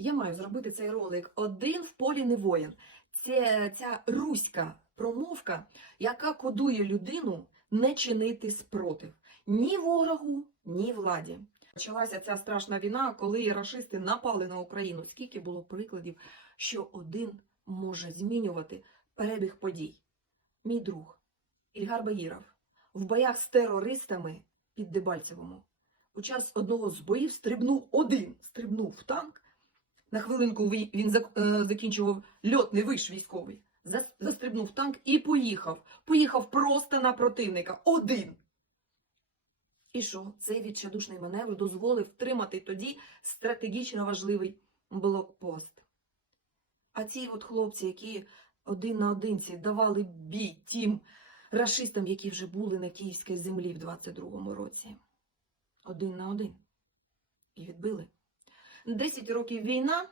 Я маю зробити цей ролик один в полі не воїн. Це ця руська промовка, яка кодує людину не чинити спротив ні ворогу, ні владі. Почалася ця страшна війна, коли рашисти напали на Україну. Скільки було прикладів, що один може змінювати перебіг подій. Мій друг Ільгар Багіров в боях з терористами під Дебальцевому у час одного з боїв стрибнув один, стрибнув в танк. На хвилинку він е, закінчував льотний виш військовий. Застрибнув танк і поїхав. Поїхав просто на противника. Один. І що? Цей відчайдушний маневр дозволив втримати тоді стратегічно важливий блокпост. А ці от хлопці, які один на одинці давали бій тим рашистам, які вже були на київській землі в 22-му році. Один на один. І відбили. Десять років війна,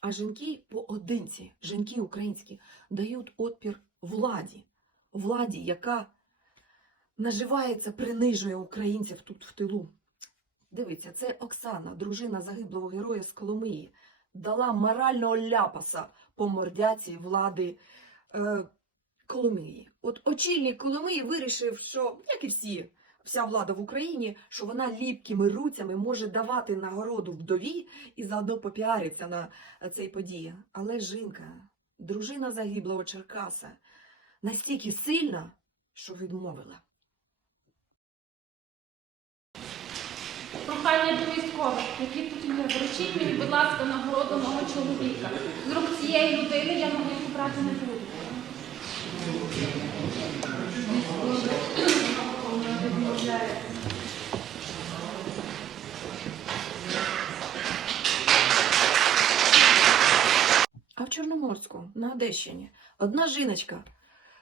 а жінки поодинці, жінки українські, дають отпір владі. Владі, яка наживається, принижує українців тут в тилу. Дивіться, це Оксана, дружина загиблого героя з Коломиї, дала морального ляпаса по мордяці влади е, Коломиї. От очільник Коломиї вирішив, що, як і всі, вся влада в Україні, що вона ліпкими руцями може давати нагороду вдові і заодно попіариться на е, цій події. Але жінка, дружина загиблого Черкаса, настільки сильна, що відмовила. Прохання до військових, які тут є. Вручіть мені, будь ласка, нагороду мого чоловіка. З рук цієї людини я могилку брати не буду. А в Чорноморську, на Одещині, одна жіночка,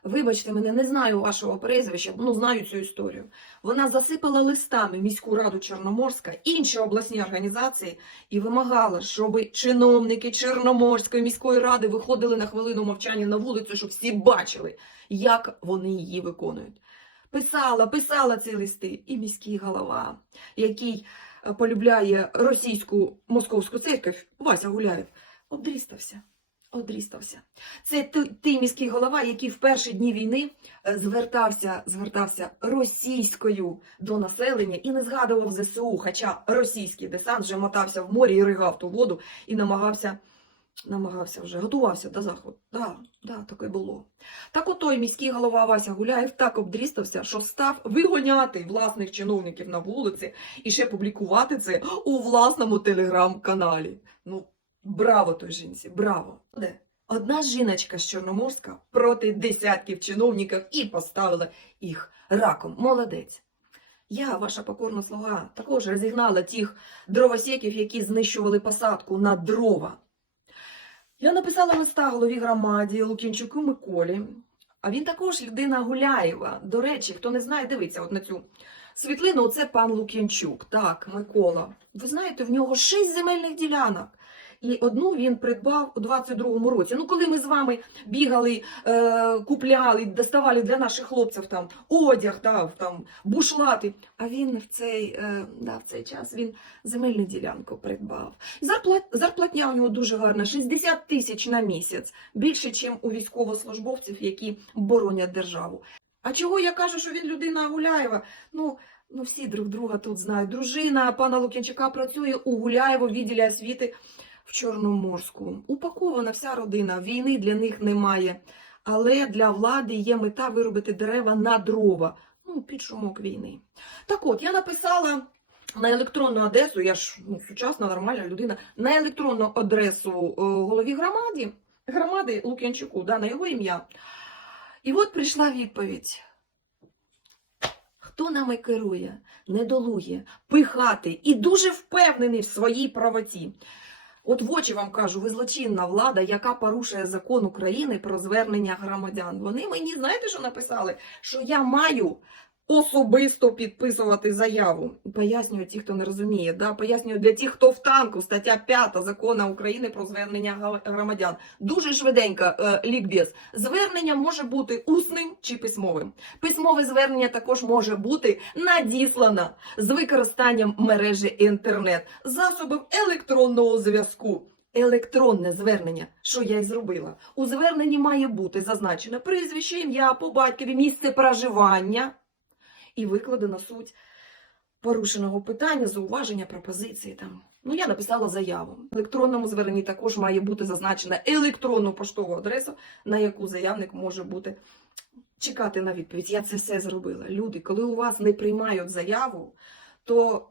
вибачте мене, не знаю вашого прізвища, ну знаю цю історію. Вона засипала листами міську раду Чорноморська, інші обласні організації і вимагала, щоб чиновники Чорноморської міської ради виходили на хвилину мовчання на вулицю, щоб всі бачили, як вони її виконують. Писала, писала ці листи, і міський голова, який е, полюбляє російську московську церкву, Вася Гуляєв, обдрістався. Одрістався. Це той, той міський голова, який в перші дні війни е, звертався, звертався російською до населення і не згадував ЗСУ, хоча російський десант вже мотався в морі і ригав ту воду і намагався, намагався вже, готувався до заходу. Да, да, таке було. Так от той міський голова Вася Гуляєв так обдрістався, що став вигоняти власних чиновників на вулиці і ще публікувати це у власному телеграм-каналі. Ну, Браво той жінці, браво! Де? Одна жіночка з Чорноморська проти десятків чиновників і поставила їх раком. Молодець. Я, ваша покорна слуга, також розігнала тих дровосеків, які знищували посадку на дрова. Я написала листа голові громаді Лукінчуку Миколі, а він також людина Гуляєва. До речі, хто не знає, дивиться от на цю світлину. Це пан Лукінчук. Так, Микола. Ви знаєте, в нього шість земельних ділянок. І одну він придбав у 22-му році. Ну, коли ми з вами бігали, е, купляли, доставали для наших хлопців там одяг, дав, там бушлати. А він в цей, е, да, в цей час він земельну ділянку придбав. Зарплат, зарплатня у нього дуже гарна 60 тисяч на місяць, більше, ніж у військовослужбовців, які боронять державу. А чого я кажу, що він людина Гуляєва? Ну, ну всі друг друга тут знають. Дружина пана Лук'янчука працює у Гуляєво відділі освіти в Чорноморську. Упакована вся родина, війни для них немає. Але для влади є мета виробити дерева на дрова. Ну, під шумок війни. Так от, я написала на електронну адресу, я ж ну, сучасна, нормальна людина, на електронну адресу е, голові громади, громади Лук'янчуку, да, на його ім'я. І от прийшла відповідь. Хто нами керує, недолує, пихати і дуже впевнений в своїй правоті. От в очі вам кажу, ви злочинна влада, яка порушує закон України про звернення громадян. Вони мені знаєте, що написали? Що я маю особисто підписувати заяву. Пояснюю ті, хто не розуміє. Да? Пояснюю для тих, хто в танку, стаття 5 закону України про звернення громадян. Дуже швиденько е, лікбез. Звернення може бути усним чи письмовим. Письмове звернення також може бути надіслано з використанням мережі інтернет, засобів електронного зв'язку. електронне звернення, що я й зробила. У зверненні має бути зазначено прізвище, ім'я по батькові, місце проживання і викладена суть порушеного питання, зауваження, пропозиції там. Ну, я написала заяву. В електронному зверненні також має бути зазначена електронну поштову адресу, на яку заявник може бути чекати на відповідь. Я це все зробила. Люди, коли у вас не приймають заяву, то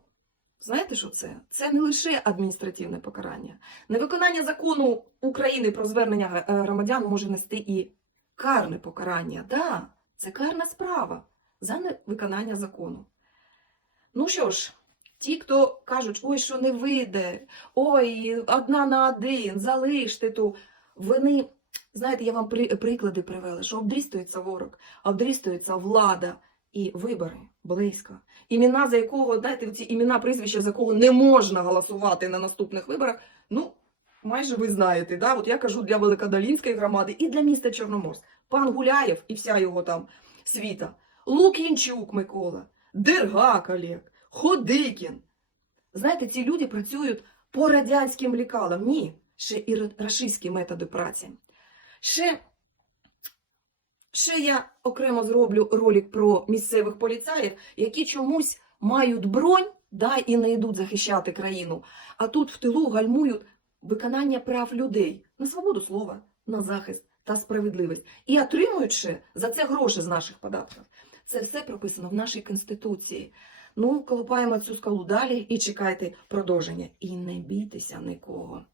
знаєте, що це? Це не лише адміністративне покарання. Невиконання закону України про звернення е, громадян може нести і карне покарання. Да, це карна справа за невиконання закону. Ну що ж, ті, хто кажуть, ой, що не вийде, ой, одна на один, залиште ту, вони, знаєте, я вам при, приклади привела, що обдрістується ворог, обдрістується влада і вибори близько. Імена, за якого, знаєте, ці імена, прізвища, за кого не можна голосувати на наступних виборах, ну, майже ви знаєте, да? От я кажу для Великодолінської громади і для міста Чорноморськ. Пан Гуляєв і вся його там світа, Лукінчук Микола, Дергак Олег, Ходикін. Знаєте, ці люди працюють по радянським лікалам. Ні, ще і ра- рашистські методи праці. Ще, ще я окремо зроблю ролик про місцевих поліцаїв, які чомусь мають бронь да, і не йдуть захищати країну. А тут в тилу гальмують виконання прав людей на свободу слова, на захист та справедливість. І отримують ще за це гроші з наших податків. Це все прописано в нашій конституції. Ну, колупаємо цю скалу далі і чекайте продовження. І не бійтеся нікого.